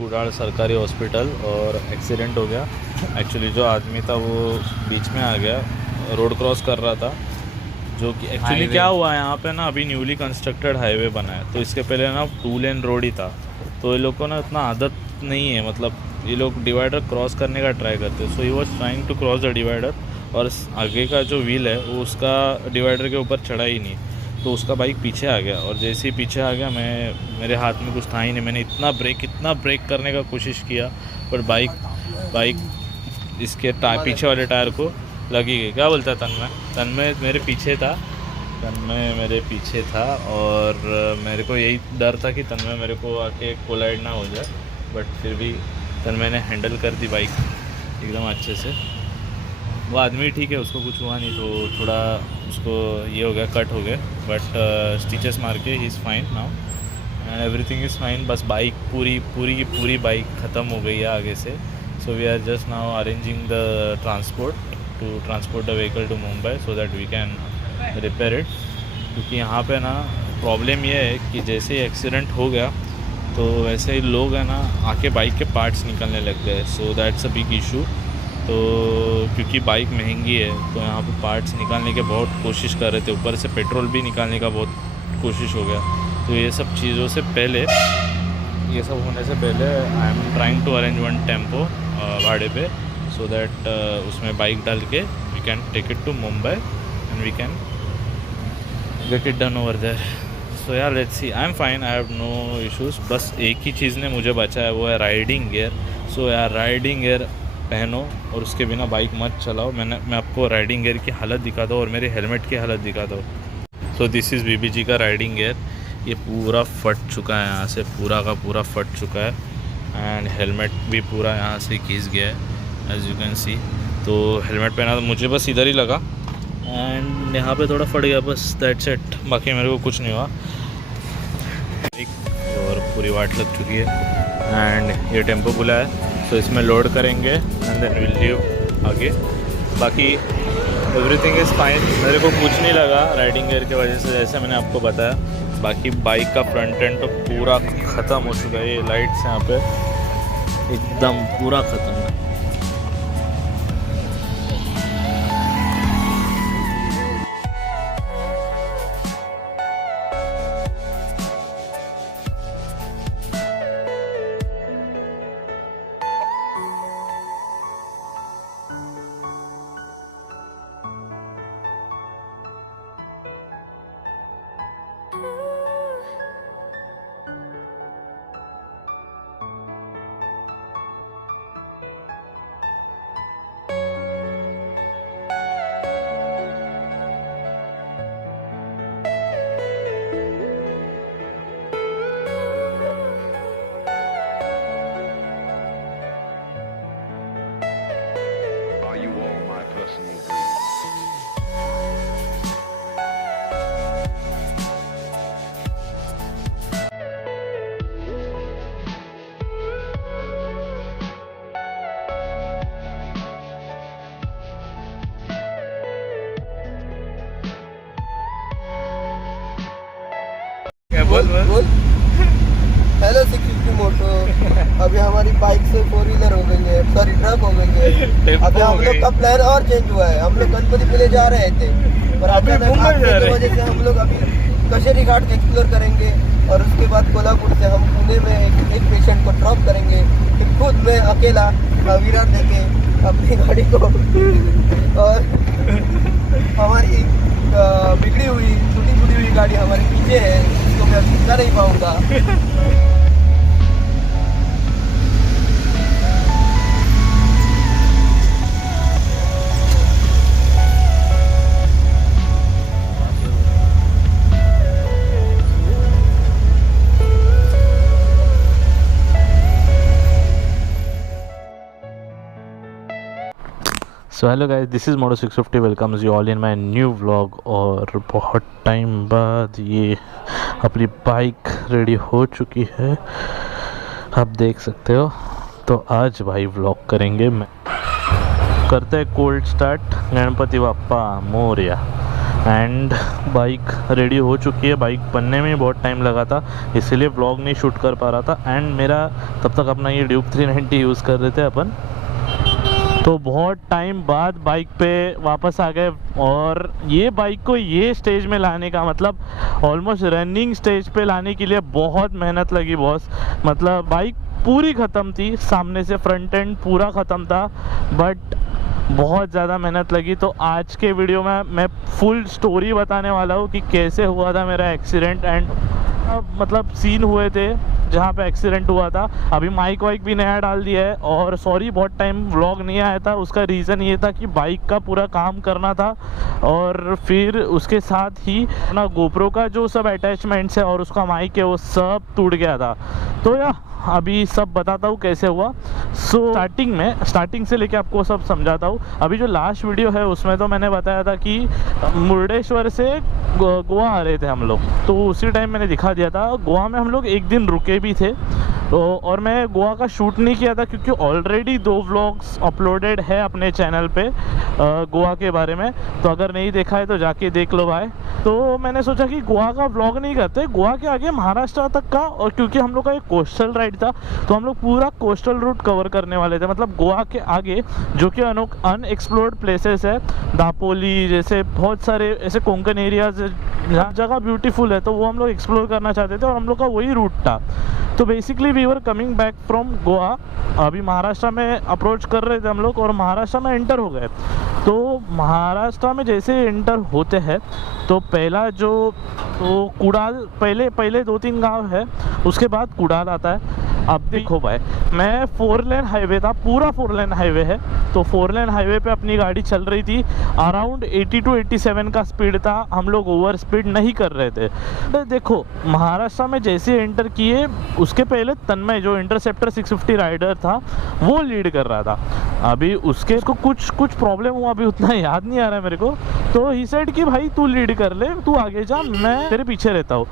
कुडाल सरकारी हॉस्पिटल और एक्सीडेंट हो गया। एक्चुअली जो आदमी था वो बीच में आ गया, रोड क्रॉस कर रहा था, जो कि एक्चुअली क्या हुआ यहाँ पे ना, अभी न्यूली कंस्ट्रक्टेड हाईवे बना है, तो इसके पहले ना 2 लेन रोड ही था। तो ये लोग को ना इतना आदत नहीं है, मतलब ये लोग डिवाइडर क्रॉस करने का ट्राई करते हैं। So he was trying to cross the divider, और आगे का जो व्हील है वो उसका डिवाइडर के ऊपर चढ़ा ही नहीं, तो उसका बाइक पीछे आ गया। और जैसे ही पीछे आ गया, मेरे हाथ में कुछ था ही नहीं, मैंने इतना ब्रेक करने का कोशिश किया, पर बाइक इसके पीछे वाले टायर को लगी गई। क्या बोलता है तन्मय मेरे पीछे था, तन्मय मेरे पीछे था, और मेरे को यही डर था कि तन्मय मेरे को आके कोलाइड ना हो जाए, बट फिर भी तन्मय ने हैंडल कर दी बाइक एकदम अच्छे से। वो आदमी ठीक है, उसको कुछ हुआ नहीं, तो थोड़ा उसको ये हो गया, कट हो गया, बट स्टिचेस मार के he is fine now and everything is fine. बस बाइक पूरी बाइक ख़त्म हो गई है आगे से। So we are just now arranging the transport the vehicle to Mumbai so that we can repair it. क्योंकि यहाँ पे ना प्रॉब्लम ये है कि जैसे ही एक्सीडेंट हो गया तो वैसे ही लोग हैं ना आके बाइक के पार्ट्स निकलने लग गए। So that's a big issue. तो क्योंकि बाइक महंगी है तो यहाँ पे पार्ट्स निकालने के बहुत कोशिश कर रहे थे, ऊपर से पेट्रोल भी निकालने का बहुत कोशिश हो गया। तो ये सब चीज़ों से पहले, ये सब होने से पहले I am trying to arrange one tempo भाड़े पे, सो दैट उसमें बाइक डाल के we can take it to Mumbai and we can get it done over there. So यार let's see, I am fine, I have no issues. बस एक ही चीज़ ने मुझे बचा है, वो है राइडिंग गियर। सो यार राइडिंग गियर पहनो और उसके बिना बाइक मत चलाओ। मैं आपको राइडिंग गियर की हालत दिखाता हूँ और मेरे हेलमेट की हालत दिखाता हूँ। सो दिस इज़ बीबी जी का राइडिंग गियर। ये पूरा फट चुका है, यहाँ से पूरा का पूरा फट चुका है एंड हेलमेट भी पूरा यहाँ से घिस गया है एज यू कैन सी। तो हेलमेट पहना तो मुझे बस इधर ही लगा एंड यहाँ पे थोड़ा फट गया, बस दैट्स इट, बाकी मेरे को कुछ नहीं हुआ। और पूरी वाट लग चुकी है एंड ये टेम्पो बुला है, तो इसमें लोड करेंगे एंड देन विल लीव आगे। बाकी एवरीथिंग इज़ फाइन, मेरे को कुछ नहीं लगा राइडिंग गियर की वजह से, जैसे मैंने आपको बताया। बाकी बाइक का फ्रंट एंड तो पूरा ख़त्म हो चुका है, ये लाइट्स यहाँ पे एकदम पूरा ख़त्म है। बोल। हेलो 650 मोटो। अभी हमारी बाइक से 4 व्हीलर हो गई है, सॉरी ट्रक हो गई है। अभी हम लोग का प्लान और चेंज हुआ है, हम लोग गणपति के लिए जा रहे थे और अचानक हादसे की वजह से हम लोग अभी कशेरी घाट एक्सप्लोर करेंगे और उसके बाद कोल्हापुर से हम पुणे में एक पेशेंट को ड्रॉप करेंगे। फिर खुद मैं अकेला विराट देके अपनी गाड़ी को, और हमारी बिगड़ी हुई टूटी हुई गाड़ी हमारे पीछे है, जिसको मैं अभी दिखा नहीं पाऊंगा। So hello guys, this is Moto 650 welcomes you all in my new vlog. और बहुत टाइम बाद ये अपनी बाइक रेडी हो चुकी है, आप देख सकते हो। तो आज भाई व्लॉग करेंगे, मैं करते हैं cold start. Ganpati Bappa Morya. And bike ready हो चुकी है। बाइक बनने में बहुत टाइम लगा था, इसीलिए व्लॉग नहीं शूट कर पा रहा था। एंड मेरा तब तक अपना ये ड्यूक 390 यूज़ कर रहे थे अपन, तो बहुत टाइम बाद बाइक पे वापस आ गए। और ये बाइक को ये स्टेज में लाने का मतलब ऑलमोस्ट रनिंग स्टेज पे लाने के लिए बहुत मेहनत लगी बॉस। मतलब बाइक पूरी ख़त्म थी, सामने से फ्रंट एंड पूरा ख़त्म था, बट बहुत ज़्यादा मेहनत लगी। तो आज के वीडियो में मैं फुल स्टोरी बताने वाला हूँ कि कैसे हुआ था मेरा एक्सीडेंट एंड मतलब सीन हुए थे जहाँ पे एक्सीडेंट हुआ था। अभी माइक वाइक भी नया डाल दिया है। और सॉरी बहुत टाइम व्लॉग नहीं आया था, उसका रीज़न ये था कि बाइक का पूरा काम करना था और फिर उसके साथ ही अपना गोप्रो का जो सब अटैचमेंट्स है और उसका माइक है वो सब टूट गया था। तो अभी सब बताता हूँ कैसे हुआ। स्टार्टिंग से लेके आपको सब समझाता हूँ। अभी जो लास्ट वीडियो है उसमें तो मैंने बताया था कि मुर्डेश्वर से गोवा आ रहे थे हम लोग, तो उसी टाइम मैंने दिखा दिया था। गोवा में हम लोग एक दिन रुके भी थे, और मैं गोवा का शूट नहीं किया था क्योंकि ऑलरेडी 2 व्लॉग्स अपलोडेड है अपने चैनल पे गोवा के बारे में। तो अगर नहीं देखा है तो जाके देख लो भाई। तो मैंने सोचा कि गोवा का व्लॉग नहीं करते, गोवा के आगे महाराष्ट्र तक का। और क्योंकि हम लोग का एक कोस्टल राइड था तो हम लोग पूरा कोस्टल रूट कवर करने वाले थे। मतलब गोवा के आगे जो कि अनएक्सप्लोर्ड प्लेसेस है, दापोली जैसे बहुत सारे ऐसे कोंकण एरियाज जहाँ जगह ब्यूटीफुल है, तो वो हम लोग एक्सप्लोर करना चाहते थे और हम लोग का वही रूट था। तो basically we were coming back from Goa. अभी महाराष्ट्र में अप्रोच कर रहे थे हम लोग और महाराष्ट्र में एंटर हो गए। तो महाराष्ट्र में जैसे एंटर होते हैं तो पहला जो तो कुडाल, पहले 2-3 गांव है, उसके बाद कुडाल आता है। अब देखो भाई, मैं 4 लेन हाईवे था, पूरा 4 लेन हाईवे है। तो 4 लेन हाईवे पे अपनी गाड़ी चल रही थी, अराउंड 80 to 87 का स्पीड था। हम लोग ओवर स्पीड नहीं कर रहे थे। तो देखो महाराष्ट्र में जैसे एंटर किए उसके पहले तन्मय जो इंटरसेप्टर 650 राइडर था वो लीड कर रहा था। अभी उसको कुछ प्रॉब्लम हुआ, अभी उतना याद नहीं आ रहा है मेरे को। तो ही सेड कि भाई तू लीड कर ले, तू आगे जा, मैं तेरे पीछे रहता हूँ।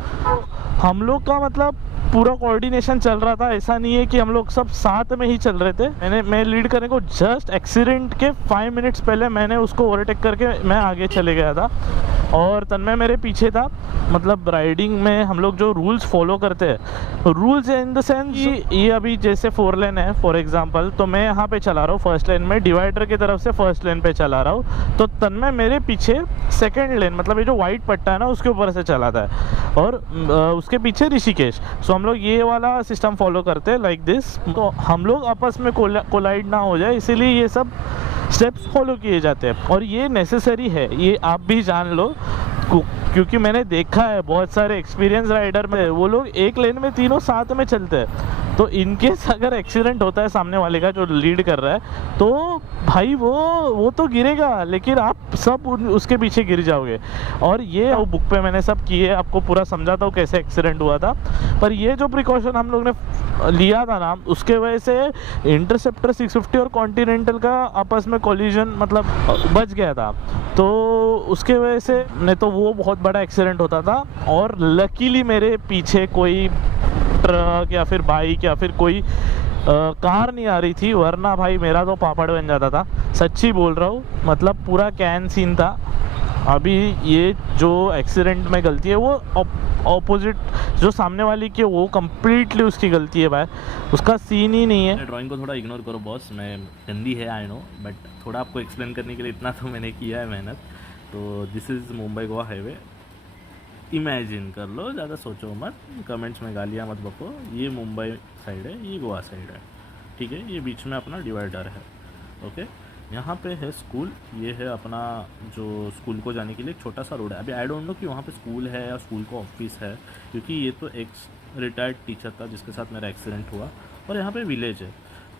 हम लोग का मतलब पूरा कोऑर्डिनेशन चल रहा था, ऐसा नहीं है कि हम लोग सब साथ में ही चल रहे थे। मैं लीड करने को जस्ट एक्सीडेंट के 5 मिनट्स पहले मैंने उसको ओवरटेक करके मैं आगे चले गया था और तन्मय मेरे पीछे था। मतलब राइडिंग में हम लोग जो रूल्स फॉलो करते हैं, रूल्स इन द सेंस ये अभी जैसे 4 लेन है फॉर एग्जांपल, तो मैं यहाँ पे चला रहा हूँ फर्स्ट लेन में, डिवाइडर की तरफ से फर्स्ट लेन पे चला रहा हूँ, तो तन्मय मेरे पीछे सेकेंड लेन मतलब ये जो वाइट पट्टा है ना उसके ऊपर से चलाता है और उसके पीछे ऋषिकेश। सो हम लोग ये वाला सिस्टम फॉलो करते हैं लाइक दिस। तो हम लोग आपस में कोलाइड ना हो जाए इसीलिए ये सब स्टेप्स फॉलो किए जाते हैं और ये नेसेसरी है, ये आप भी जान लो। क्योंकि मैंने देखा है बहुत सारे एक्सपीरियंस राइडर में वो लोग एक लेन में तीनों साथ में चलते हैं, तो इनकेस अगर एक्सीडेंट होता है सामने वाले का जो लीड कर रहा है तो भाई वो तो गिरेगा, लेकिन आप सब उसके पीछे गिर जाओगे। और ये बुक पे मैंने सब किए, आपको पूरा समझाता हूँ कैसे एक्सीडेंट हुआ था। पर ये जो प्रिकॉशन हम लोग ने लिया था ना, उसके वजह से इंटरसेप्टर 650 और कॉन्टिनेंटल का आपस में कोलिजन मतलब बच गया था। तो उसके वजह से नहीं तो वो बहुत बड़ा एक्सीडेंट होता था। और लकीली मेरे पीछे कोई ट्रक या फिर बाइक या फिर कोई कार नहीं आ रही थी, वरना भाई मेरा तो पापड़ बन जाता था, सच्ची बोल रहा हूँ। मतलब पूरा कैन सीन था। अभी ये जो एक्सीडेंट में गलती है वो ऑपोजिट जो सामने वाली की वो कम्प्लीटली उसकी गलती है भाई, उसका सीन ही नहीं है। ड्राइंग को थोड़ा इग्नोर करो बॉस, मैं हिंदी है आई नो, बट थोड़ा आपको एक्सप्लेन करने के लिए इतना तो मैंने किया है मेहनत। तो this is Mumbai Goa highway, imagine कर लो, ज़्यादा सोचो मत, कमेंट्स में गालियाँ मत बको। ये मुंबई साइड है, ये गोवा साइड है, ठीक है। ये बीच में अपना डिवाइडर है, ओके। यहाँ पे है स्कूल, ये है अपना जो स्कूल को जाने के लिए एक छोटा सा रोड है। अभी आई डोंट नो कि वहाँ पे स्कूल है या स्कूल का ऑफिस है, क्योंकि ये तो एक रिटायर्ड टीचर था जिसके साथ मेरा एक्सीडेंट हुआ, और यहाँ पे विलेज है।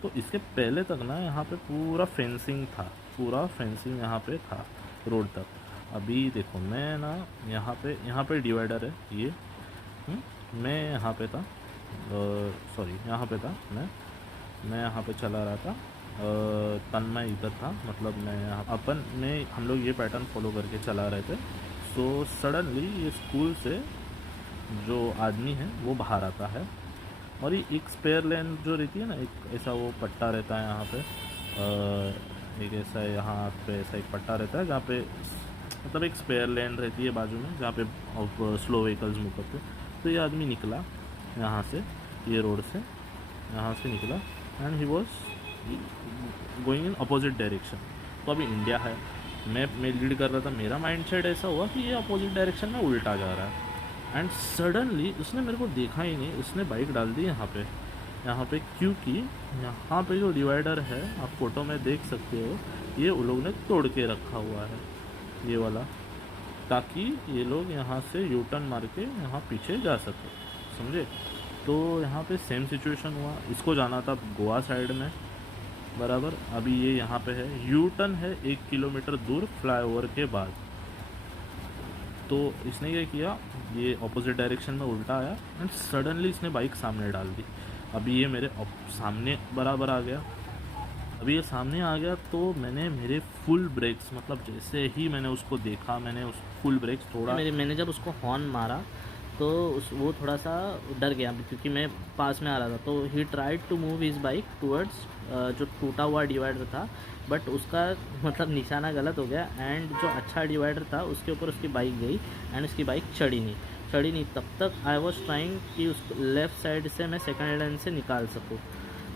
तो इसके पहले तक ना यहाँ पे पूरा फेंसिंग था, पूरा फेंसिंग यहाँ पे था रोड तक। अभी देखो मैं ना यहाँ पे डिवाइडर है ये, मैं यहाँ पे था, सॉरी यहाँ पे था मैं यहाँ पे चला रहा था, तन्मय इधर था, मतलब मैं यहाँ हम लोग ये पैटर्न फॉलो करके चला रहे थे। सो सडनली ये स्कूल से जो आदमी है वो बाहर आता है, और ये एक स्पेयर लेन जो रहती है ना, एक ऐसा वो पट्टा रहता है यहाँ पे, एक ऐसा यहाँ पे ऐसा एक पट्टा रहता है जहाँ पे मतलब एक स्पेयर लेन रहती है बाजू में जहाँ पे स्लो व्हीकल्स मूव करते। तो ये आदमी निकला यहाँ से, ये रोड से यहाँ से निकला and he was going in opposite direction. तो अभी इंडिया है, मैं लीड कर रहा था, मेरा माइंडसेट ऐसा हुआ कि ये अपोजिट डायरेक्शन में उल्टा जा रहा है एंड सडनली उसने मेरे को देखा ही नहीं, उसने बाइक डाल दी यहाँ पे, क्योंकि यहाँ पे जो डिवाइडर है आप फोटो में देख सकते हो, ये उन लोगों ने तोड़ के रखा हुआ है ये वाला, ताकि ये लोग यहाँ से यू टर्न मार के यहाँ पीछे जा सके, समझे। तो यहाँ पे सेम सिचुएशन हुआ, इसको जाना था गोवा साइड में बराबर। अभी ये यहाँ पे है, यू टर्न है 1 किलोमीटर दूर फ्लाईओवर के बाद। तो इसने क्या किया, ये ऑपोजिट डायरेक्शन में उल्टा आया एंड सडनली इसने बाइक सामने डाल दी। अभी ये मेरे सामने बराबर आ गया। अभी ये सामने आ गया तो मैंने मेरे फुल ब्रेक्स, मतलब जैसे ही मैंने उसको देखा, मैंने उस फुल ब्रेक्स थोड़ा, मैंने जब उसको हॉर्न मारा तो वो थोड़ा सा डर गया क्योंकि मैं पास में आ रहा था। तो he tried to move his bike towards जो टूटा हुआ डिवाइडर था, बट उसका मतलब निशाना गलत हो गया एंड जो अच्छा डिवाइडर था उसके ऊपर उसकी बाइक गई एंड उसकी बाइक चढ़ी नहीं। तब तक आई वॉज ट्राइंग कि उस लेफ़्ट साइड से मैं सेकंड लेन से निकाल सकूँ।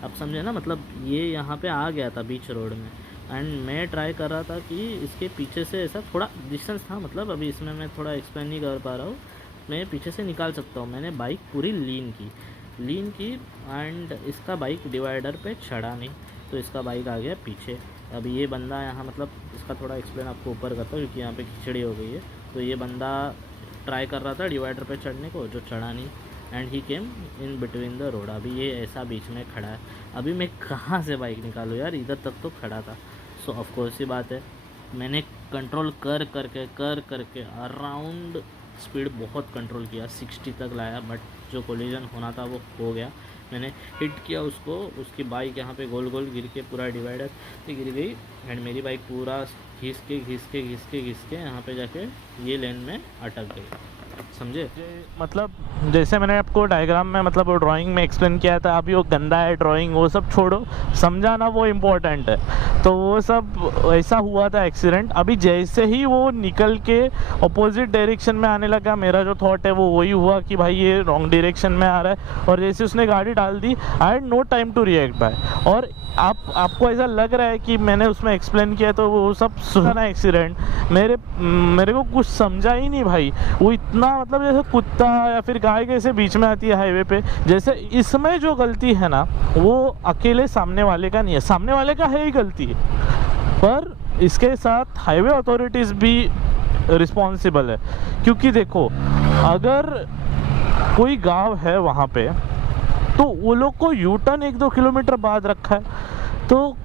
अब समझे ना, मतलब ये यहाँ पे आ गया था बीच रोड में एंड मैं ट्राई कर रहा था कि इसके पीछे से ऐसा थोड़ा डिस्टेंस था, मतलब अभी इसमें मैं थोड़ा एक्सप्लेन नहीं कर पा रहा हूँ, मैं पीछे से निकाल सकता हूँ। मैंने बाइक पूरी लीन की एंड इसका बाइक डिवाइडर पे चढ़ा नहीं, तो इसका बाइक आ गया पीछे। अभी ये बंदा यहाँ, मतलब इसका थोड़ा एक्सप्लेन आपको ऊपर करता हूँ क्योंकि यहाँ पे खिचड़ी हो गई है। तो ये बंदा ट्राई कर रहा था डिवाइडर पे चढ़ने को, जो चढ़ा नहीं and he came in between the road. अभी ये ऐसा बीच में खड़ा है, अभी मैं कहाँ से बाइक निकालूँ यार, इधर तक तो खड़ा था। सो ऑफकोर्स ही बात है, मैंने कंट्रोल कर करके अराउंड स्पीड बहुत कंट्रोल किया, 60 तक लाया, बट जो कोलिजन होना था वो हो गया। मैंने हिट किया उसको, उसकी बाइक यहाँ पे गोल गिर के पूरा डिवाइडर पे गिर गई एंड मेरी बाइक पूरा घिस के यहाँ पे जाके ये लेन में अटक गई, समझे। मतलब जैसे मैंने आपको डायग्राम में, मतलब वो ड्राइंग में एक्सप्लेन किया था, अभी वो गंदा है ड्राइंग, वो सब छोड़ो, समझाना वो इम्पोर्टेंट है। तो वो सब ऐसा हुआ था एक्सीडेंट। अभी जैसे ही वो निकल के अपोजिट डायरेक्शन में आने लगा, मेरा जो थॉट है वो वही हुआ कि भाई ये रॉन्ग डायरेक्शन में आ रहा है, और जैसे उसने गाड़ी डाल दी, I had no time to react by. और आपको ऐसा लग रहा है कि मैंने उसमें एक्सप्लेन किया तो वो सब सुना एक्सीडेंट, मेरे को कुछ समझा ही नहीं भाई। वो इतना, मतलब जैसे कुत्ता या फिर गाय कैसे बीच में आती है हाईवे पे, जैसे इसमें जो गलती है ना वो अकेले सामने वाले का नहीं है, सामने वाले का है ही गलती, पर इसके साथ हाईवे अथॉरिटीज़ भी रिस्पॉन्सिबल है। क्योंकि देखो, अगर कोई गांव है वहाँ पे तो वो लोग को यू टर्न 1-2 किलोमीटर बाद रखा है, तो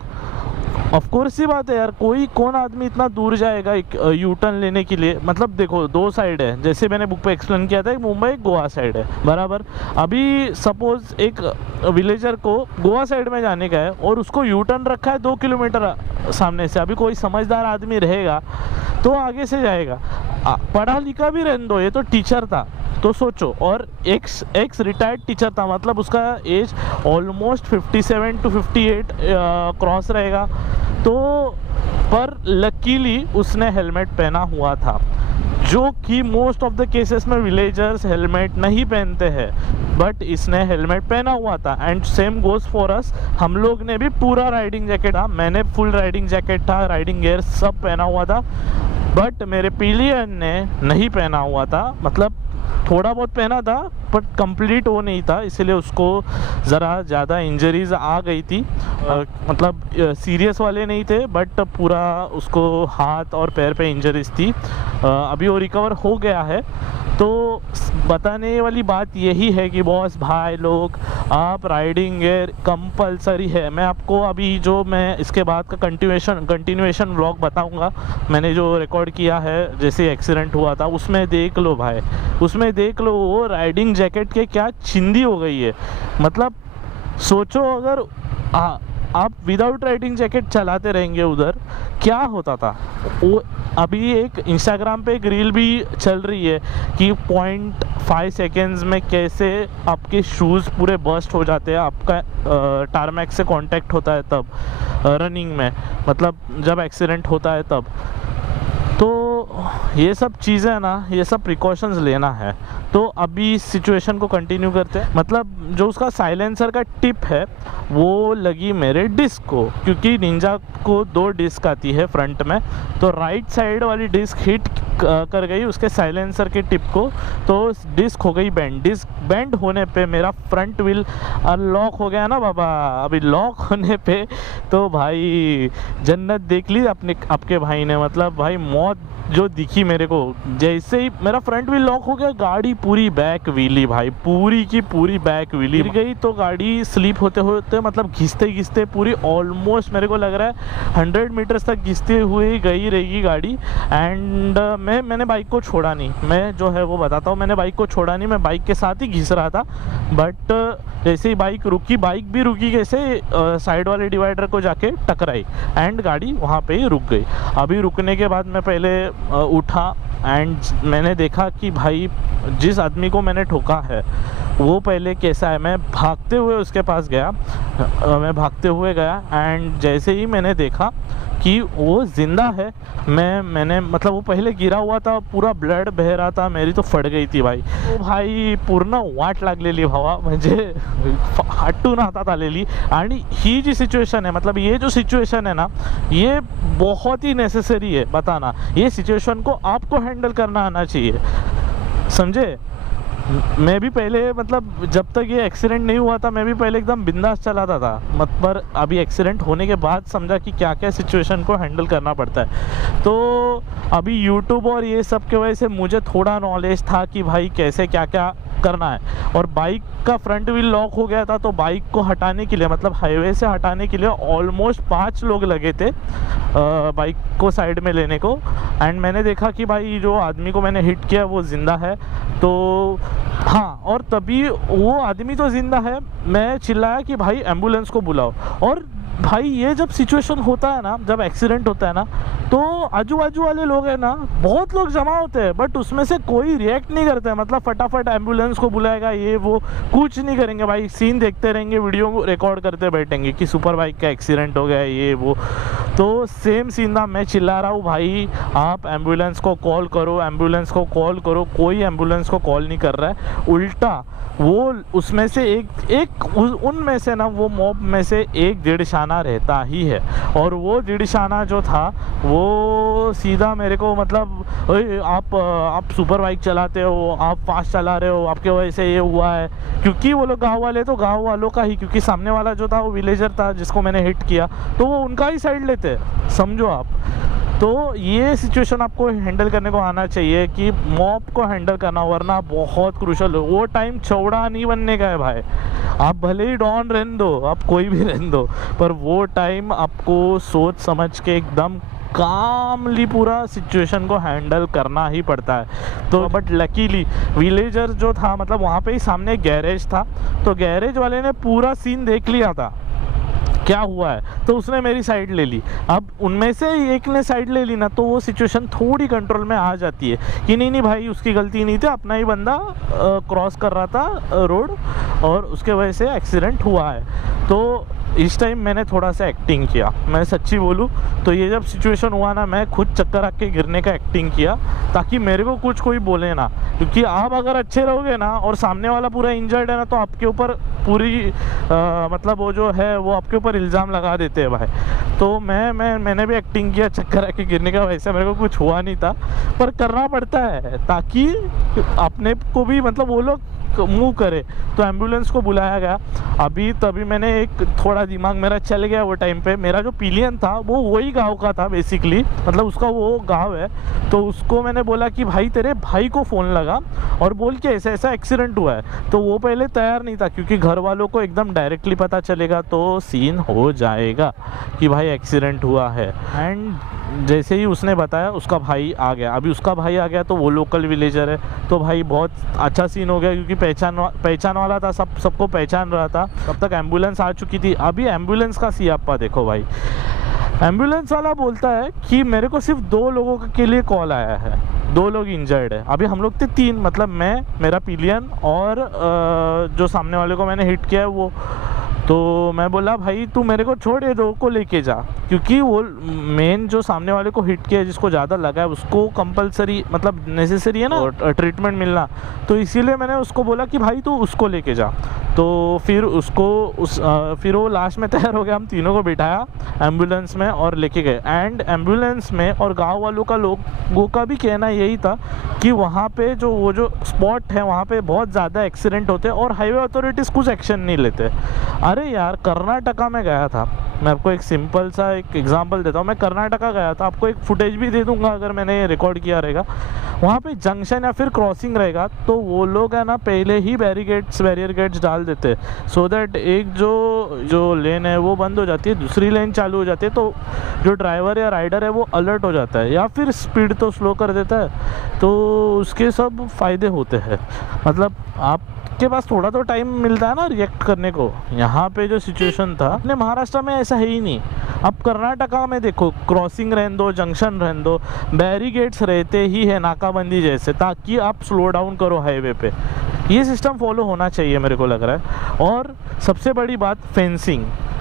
ऑफ कोर्स ही बात है यार, कौन आदमी इतना दूर जाएगा एक यू टर्न लेने के लिए। मतलब देखो, 2 साइड है, जैसे मैंने बुक पे एक्सप्लेन किया था, एक मुंबई एक गोवा साइड है बराबर। अभी सपोज एक विलेजर को गोवा साइड में जाने का है और उसको यू टर्न रखा है 2 किलोमीटर सामने से। अभी कोई समझदार आदमी रहेगा तो आगे से जाएगा, पढ़ा लिखा भी रहने दो, ये तो टीचर था तो सोचो, और एक्स रिटायर्ड टीचर था, मतलब उसका एज ऑलमोस्ट 57 to 58 क्रॉस रहेगा। तो पर लकीली उसने हेलमेट पहना हुआ था, जो कि मोस्ट ऑफ द केसेस में विलेजर्स हेलमेट नहीं पहनते हैं, बट इसने हेलमेट पहना हुआ था। And same goes for us, हम लोग ने भी पूरा राइडिंग जैकेट था, मैंने फुल राइडिंग जैकेट था, राइडिंग गियर सब पहना हुआ था, बट मेरे पिलियन ने नहीं पहना हुआ था। मतलब थोड़ा बहुत पहना था बट कंप्लीट वो नहीं था, इसलिए उसको ज़रा ज़्यादा इंजरीज आ गई थी। मतलब सीरियस वाले नहीं थे, बट पूरा उसको हाथ और पैर पे इंजरीज थी। अभी वो रिकवर हो गया है। तो बताने वाली बात यही है कि बॉस भाई लोग, आप राइडिंग गियर कंपलसरी है। मैं आपको अभी जो मैं इसके बाद का कंटिन्यूएशन व्लॉग बताऊंगा, मैंने जो रिकॉर्ड किया है जैसे एक्सीडेंट हुआ था, उसमें देख लो भाई, उसमें देख लो वो राइडिंग जैकेट के क्या चिंदी हो गई है। मतलब सोचो, अगर आप विदाउट राइडिंग जैकेट चलाते रहेंगे उधर, क्या होता था। वो अभी एक इंस्टाग्राम पे एक रील भी चल रही है कि 0.5 सेकेंड्स में कैसे आपके शूज़ पूरे बस्ट हो जाते हैं, आपका टारमैक से कांटेक्ट होता है तब, रनिंग में, मतलब जब एक्सीडेंट होता है तब। तो ये सब चीज़ें ना, ये सब प्रिकॉशंस लेना है। तो अभी इस सिचुएशन को कंटिन्यू करते हैं। मतलब जो उसका साइलेंसर का टिप है वो लगी मेरे डिस्क को, क्योंकि निंजा को 2 डिस्क आती है फ्रंट में, तो राइट साइड वाली डिस्क हिट कर गई उसके साइलेंसर के टिप को, तो डिस्क हो गई बेंड। डिस्क बेंड होने पे मेरा फ्रंट व्हील अनलॉक हो गया ना बाबा। अभी लॉक होने पे तो भाई जन्नत देख ली आपके भाई ने। मतलब भाई मौत जो दिखी मेरे को, जैसे ही मेरा फ्रंट व्हील लॉक हो गया, गाड़ी पूरी बैक व्हीली भाई, पूरी की पूरी बैक व्हीली गिर गई। तो गाड़ी स्लिप होते होते मतलब घिसते घिसते पूरी ऑलमोस्ट मेरे को लग रहा है 100 मीटर्स तक घिसते हुए गई रहेगी गाड़ी। एंड मैंने बाइक को छोड़ा नहीं, मैं जो है वो बताता हूँ, मैंने बाइक को छोड़ा नहीं, मैं बाइक के साथ ही घिस रहा था। बट जैसे ही बाइक रुकी, बाइक भी रुकी कैसे, साइड वाले डिवाइडर को जाके टकराई एंड गाड़ी वहाँ पे ही रुक गई। अभी रुकने के बाद मैं पहले उठा एंड मैंने देखा कि भाई जिस आदमी को मैंने ठोका है वो पहले कैसा है। मैं भागते हुए उसके पास गया, मैं भागते हुए गया एंड जैसे ही मैंने देखा कि वो ज़िंदा है, मैंने मतलब वो पहले गिरा हुआ था, पूरा ब्लड बह रहा था, मेरी तो फट गई थी भाई। तो भाई पूर्ण वाट लागलेली भावा, म्हणजे हटून हातात आलेली। आणि ही जी सिचुएशन है, मतलब ये जो सिचुएशन है ना, ये बहुत ही नेसेसरी है बताना। ये सिचुएशन को आपको हैंडल करना आना चाहिए, समझे। मैं भी पहले मतलब जब तक ये एक्सीडेंट नहीं हुआ था मैं भी पहले एकदम बिंदास चलाता था, पर अभी एक्सीडेंट होने के बाद समझा कि क्या क्या सिचुएशन को हैंडल करना पड़ता है। तो अभी यूट्यूब और ये सब के वजह से मुझे थोड़ा नॉलेज था कि भाई कैसे क्या क्या करना है। और बाइक का फ्रंट व्हील लॉक हो गया था, तो बाइक को हटाने के लिए, मतलब हाईवे से हटाने के लिए ऑलमोस्ट 5 लोग लगे थे बाइक को साइड में लेने को। एंड मैंने देखा कि भाई जो आदमी को मैंने हिट किया वो ज़िंदा है। तो हाँ, और तभी वो आदमी तो ज़िंदा है, मैं चिल्लाया कि भाई एम्बुलेंस को बुलाओ। और भाई ये जब सिचुएशन होता है ना, जब एक्सीडेंट होता है ना, तो आजू बाजू वाले लोग हैं ना, बहुत लोग जमा होते हैं, बट उसमें से कोई रिएक्ट नहीं करता है। मतलब फटाफट एम्बुलेंस को बुलाएगा, ये वो कुछ नहीं करेंगे भाई, सीन देखते रहेंगे, वीडियो को रिकॉर्ड करते बैठेंगे कि सुपर बाइक का एक्सीडेंट हो गया ये वो। तो सेम सीन था, मैं चिल्ला रहा हूँ भाई आप एम्बुलेंस को कॉल करो, एम्बुलेंस को कॉल करो, कोई एम्बुलेंस को कॉल नहीं कर रहा है। उल्टा वो उसमें से उनमें से ना, वो मॉब में से एक डेढ़शाना रहता ही है, और वो डेढ़शाना जो था वो सीधा मेरे को मतलब आप सुपर बाइक चलाते हो, आप फास्ट चला रहे हो, आपके वजह से ये हुआ है। क्योंकि वो लोग गांव वाले, तो गांव वालों का ही, क्योंकि सामने वाला जो था वो विलेजर था जिसको मैंने हिट किया, तो वो उनका ही साइड लेते, समझो आप। तो ये सिचुएशन आपको हैंडल करने को आना चाहिए कि मॉब को हैंडल करना, वरना बहुत क्रूशल हो। वो टाइम चौड़ा नहीं बनने का है भाई, आप भले ही डॉन रहने दो, आप कोई भी रहने दो, पर वो टाइम आपको सोच समझ के एकदम कामली पूरा सिचुएशन को हैंडल करना ही पड़ता है। तो बट लकीली विलेजर जो था, मतलब वहाँ पे ही सामने गैरेज था, तो गैरेज वाले ने पूरा सीन देख लिया था क्या हुआ है, तो उसने मेरी साइड ले ली। अब उनमें से एक ने साइड ले ली ना, तो वो सिचुएशन थोड़ी कंट्रोल में आ जाती है कि नहीं भाई उसकी गलती नहीं थी, अपना ही बंदा क्रॉस कर रहा था रोड और उसके वजह से एक्सीडेंट हुआ है। तो इस टाइम मैंने थोड़ा सा एक्टिंग किया, मैं सच्ची बोलूँ तो ये जब सिचुएशन हुआ ना, मैं खुद चक्कर आके गिरने का एक्टिंग किया ताकि मेरे को कुछ कोई बोले ना। क्योंकि आप अगर अच्छे रहोगे ना और सामने वाला पूरा इंजर्ड है ना, तो आपके ऊपर पूरी मतलब वो जो है वो आपके ऊपर इल्ज़ाम लगा देते हैं भाई। तो मैंने भी एक्टिंग किया चक्कर आके गिरने का, वैसे मेरे को कुछ हुआ नहीं था, पर करना पड़ता है ताकि अपने को भी मतलब वो लोग मूव करे। तो एम्बुलेंस को बुलाया गया। अभी तभी मैंने एक थोड़ा दिमाग मेरा चल गया वो टाइम पे। मेरा जो पिलियन था वो वही गांव का था बेसिकली, मतलब उसका वो गांव है। तो उसको मैंने बोला कि भाई तेरे भाई को फ़ोन लगा और बोल के ऐसा ऐसा एक्सीडेंट हुआ है। तो वो पहले तैयार नहीं था, क्योंकि घर वालों को एकदम डायरेक्टली पता चलेगा तो सीन हो जाएगा कि भाई एक्सीडेंट हुआ है। एंड जैसे ही उसने बताया उसका भाई आ गया। अभी उसका भाई आ गया तो वो लोकल विलेजर है, तो भाई बहुत अच्छा सीन हो गया, क्योंकि पहचान वाला था, सबको पहचान रहा था। तब तक एम्बुलेंस आ चुकी थी। अभी एम्बुलेंस का सियापा देखो भाई, एम्बुलेंस वाला बोलता है कि मेरे को सिर्फ 2 लोगों के लिए कॉल आया है, 2 लोग इंजर्ड है। अभी हम लोग थे 3, मतलब मैं, मेरा पिलियन और जो सामने वाले को मैंने हिट किया है वो। तो मैं बोला भाई तू मेरे को छोड़, ये दो को लेके जा, क्योंकि वो मेन जो सामने वाले को हिट किया जिसको ज़्यादा लगा है उसको कंपलसरी मतलब नेसेसरी है ना ट्रीटमेंट मिलना, तो इसीलिए मैंने उसको बोला कि भाई तू उसको लेके जा। तो फिर फिर वो लास्ट में तैयार हो गया, हम तीनों को बिठाया एम्बुलेंस में और लेके गए। एंड एम्बुलेंस में और गांव वालों का लोगों का भी कहना यही था कि वहाँ पे वो जो स्पॉट है वहाँ पे बहुत ज़्यादा एक्सीडेंट होते हैं और हाईवे अथॉरिटीज़ कुछ एक्शन नहीं लेते। अरे यार कर्नाटका में गया था मैं, आपको एक सिंपल सा एक एग्जांपल देता हूँ। मैं कर्नाटका गया था, आपको एक फुटेज भी दे दूंगा अगर मैंने रिकॉर्ड किया रहेगा। वहाँ पे जंक्शन या फिर क्रॉसिंग रहेगा तो वो लोग है ना पहले ही बैरियर गेट्स डाल देते सो दैट एक जो लेन है वो बंद हो जाती है, दूसरी लेन चालू हो जाती है, तो जो ड्राइवर या राइडर है वो अलर्ट हो जाता है या फिर स्पीड तो स्लो कर देता है। तो उसके सब फ़ायदे होते हैं, मतलब आपके पास थोड़ा तो टाइम मिलता है ना रिएक्ट करने को। यहाँ पे जो सिचुएशन था अपने महाराष्ट्र में ऐसा है ही नहीं। अब कर्नाटका में देखो क्रॉसिंग रहने दो, जंक्शन रहने दो, बैरिकेड्स रहते ही है नाकाबंदी जैसे, ताकि आप स्लो डाउन करो हाईवे पे। ये सिस्टम फॉलो होना चाहिए मेरे को लग रहा है। और सबसे बड़ी बात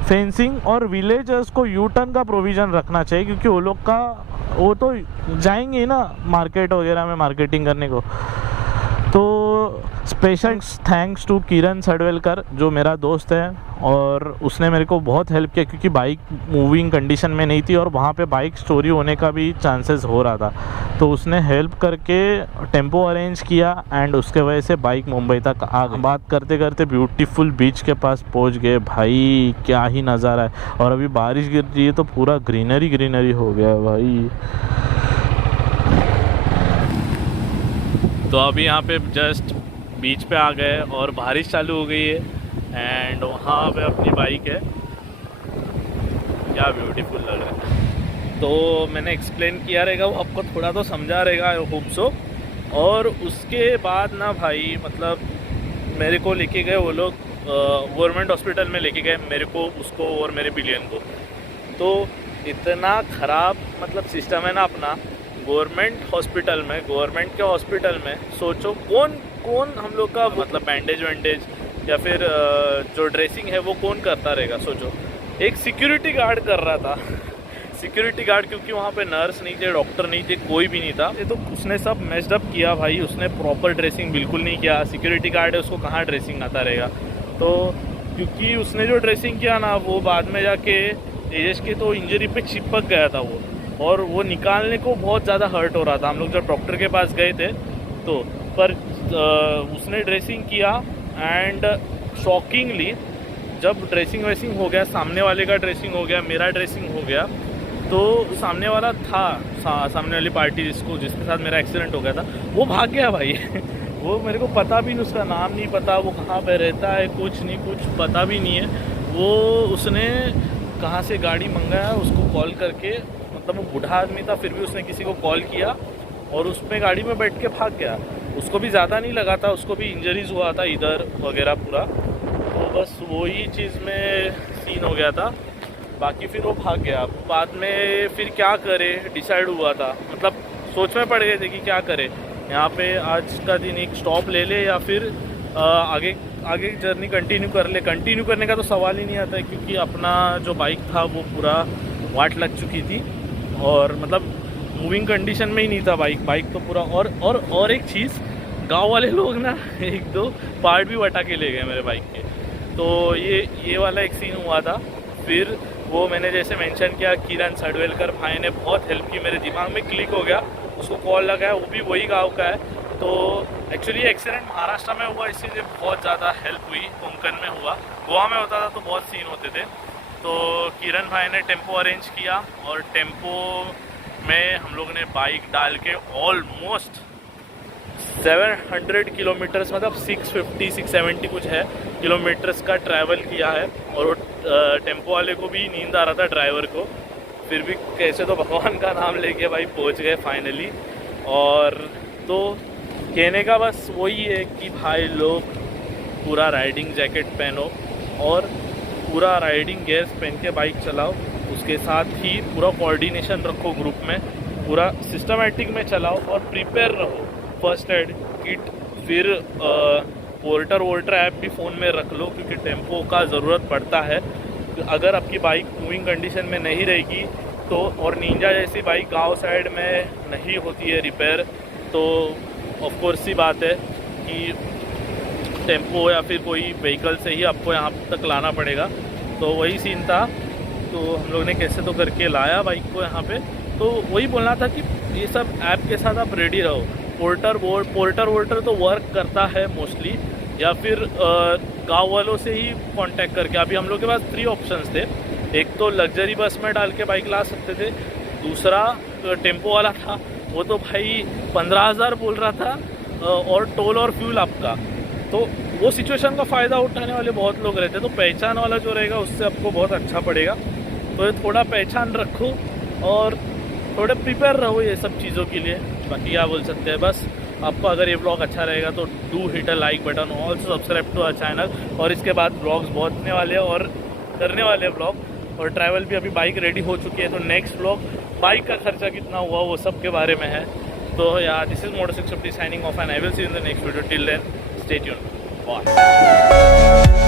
फेंसिंग और विलेजर्स को यू टर्न का प्रोविज़न रखना चाहिए, क्योंकि वो लोग का वो तो जाएंगे ही ना मार्केट वगैरह में मार्केटिंग करने को। तो स्पेशल थैंक्स टू किरण सडवेलकर जो मेरा दोस्त है, और उसने मेरे को बहुत हेल्प किया क्योंकि बाइक मूविंग कंडीशन में नहीं थी और वहाँ पे बाइक चोरी होने का भी चांसेस हो रहा था। तो उसने हेल्प करके टेम्पो अरेंज किया एंड उसके वजह से बाइक मुंबई तक आ गई। बात करते करते ब्यूटीफुल बीच के पास पहुँच गए। भाई क्या ही नज़ारा है, और अभी बारिश गिर रही है तो पूरा ग्रीनरी हो गया है भाई। तो अभी यहाँ पे जस्ट बीच पे आ गए और बारिश चालू हो गई है एंड वहाँ पे अपनी बाइक है। क्या ब्यूटीफुल लग रहा है। तो मैंने एक्सप्लेन किया रहेगा, वो आपको थोड़ा तो समझा रहेगा, आई होप सो। और उसके बाद ना भाई मतलब मेरे को लेके गए वो लोग गवर्नमेंट हॉस्पिटल में लेके गए मेरे को, उसको और मेरे पिलियन को। तो इतना ख़राब मतलब सिस्टम है ना अपना गवर्नमेंट के हॉस्पिटल में। सोचो कौन हम लोग का मतलब बैंडेज वैंडेज या फिर जो ड्रेसिंग है वो कौन करता रहेगा। सोचो एक सिक्योरिटी गार्ड कर रहा था, सिक्योरिटी गार्ड, क्योंकि वहाँ पे नर्स नहीं थे, डॉक्टर नहीं थे, कोई भी नहीं था। ये तो उसने सब मेस्ड अप किया भाई, उसने प्रॉपर ड्रेसिंग बिल्कुल नहीं किया। सिक्योरिटी गार्ड है, उसको कहाँ ड्रेसिंग आता रहेगा। तो क्योंकि उसने जो ड्रेसिंग किया ना वो बाद में जाके तेजस के तो इंजरी पे चिपक गया था वो, और वो निकालने को बहुत ज़्यादा हर्ट हो रहा था। हम लोग जब डॉक्टर के पास गए थे तो पर उसने ड्रेसिंग किया एंड शॉकिंगली जब ड्रेसिंग वेसिंग हो गया, सामने वाले का ड्रेसिंग हो गया, मेरा ड्रेसिंग हो गया, तो सामने वाला था सामने वाली पार्टी जिसके साथ मेरा एक्सीडेंट हो गया था वो भाग गया भाई। वो मेरे को पता भी नहीं, उसका नाम नहीं पता, वो कहाँ पे रहता है, कुछ पता भी नहीं है। वो उसने कहाँ से गाड़ी मंगाया, उसको कॉल करके, मतलब वो बूढ़ा आदमी था फिर भी उसने किसी को कॉल किया और उसमें गाड़ी में बैठ के भाग गया। उसको भी ज़्यादा नहीं लगा था, उसको भी इंजरीज हुआ था इधर वगैरह पूरा। तो बस वही चीज़ में सीन हो गया था, बाकी फिर वो भाग गया। बाद में फिर क्या करे डिसाइड हुआ था, मतलब सोच में पड़ गए थे कि क्या करे, यहाँ पे आज का दिन एक स्टॉप ले ले या फिर आगे जर्नी कंटिन्यू कर ले। कंटिन्यू करने का तो सवाल ही नहीं आता है क्योंकि अपना जो बाइक था वो पूरा वाट लग चुकी थी और मतलब मूविंग कंडीशन में ही नहीं था बाइक तो पूरा। और एक चीज़, गांव वाले लोग ना एक दो पार्ट भी बटा के ले गए मेरे बाइक के। तो ये वाला एक सीन हुआ था। फिर वो मैंने जैसे मेंशन किया, किरण सडवेलकर भाई ने बहुत हेल्प की, मेरे दिमाग में क्लिक हो गया, उसको कॉल लगाया, वो भी वही गांव का है। तो एक्चुअली एक्सीडेंट महाराष्ट्र में हुआ, इसीलिए बहुत ज़्यादा हेल्प हुई। कोंकण में हुआ, गोवा में होता था तो बहुत सीन होते थे। तो किरण भाई ने टेम्पो अरेंज किया और टेम्पो में हम लोग ने बाइक डाल के ऑलमोस्ट 700 किलोमीटर्स, मतलब 650-670 कुछ है किलोमीटर्स का ट्रैवल किया है। और वो टेम्पो वाले को भी नींद आ रहा था, ड्राइवर को, फिर भी कैसे तो भगवान का नाम लेके भाई पहुंच गए फाइनली। और तो कहने का बस वही है कि भाई लोग पूरा राइडिंग जैकेट पहनो और पूरा राइडिंग गियर्स पहन के बाइक चलाओ, उसके साथ ही पूरा कोऑर्डिनेशन रखो ग्रुप में, पूरा सिस्टमेटिक में चलाओ और प्रिपेयर रहो। फर्स्ट एड किट, फिर पोर्टर वोल्टर ऐप भी फ़ोन में रख लो, क्योंकि टेम्पो का ज़रूरत पड़ता है अगर आपकी बाइक मूविंग कंडीशन में नहीं रहेगी तो। और निंजा जैसी बाइक गांव साइड में नहीं होती है रिपेयर, तो ऑफ कोर्स सी बात है कि टेम्पो या फिर कोई व्हीकल से ही आपको यहाँ तक लाना पड़ेगा। तो वही सीन था, तो हम लोग ने कैसे तो करके लाया बाइक को यहाँ पे। तो वही बोलना था कि ये सब ऐप के साथ आप रेडी रहो। पोर्टर वोल्टर तो वर्क करता है मोस्टली, या फिर गांव वालों से ही कांटेक्ट करके। अभी हम लोग के पास 3 ऑप्शंस थे, एक तो लग्जरी बस में डाल के बाइक ला सकते थे, दूसरा टेम्पो वाला था, वो तो भाई 15,000 बोल रहा था और टोल और फ्यूल आपका। तो वो सिचुएशन का फ़ायदा उठाने वाले बहुत लोग रहते हैं। तो पहचान वाला जो रहेगा उससे आपको बहुत अच्छा पड़ेगा। तो थोड़ा पहचान रखो और थोड़े प्रिपेयर रहो ये सब चीज़ों के लिए। बाकी क्या बोल सकते हैं, बस आपको अगर ये ब्लॉग अच्छा रहेगा तो do hit a like button, also subscribe to our channel. और इसके बाद ब्लॉग्स बहुतने वाले हैं और करने वाले ब्लॉग, और ट्रैवल भी अभी बाइक रेडी हो चुकी है। तो नेक्स्ट ब्लॉग बाइक का खर्चा कितना हुआ वो सब के बारे में है। तो यार this is Moto 650 signing off and I will see in the next video. Till then stay tuned, bye.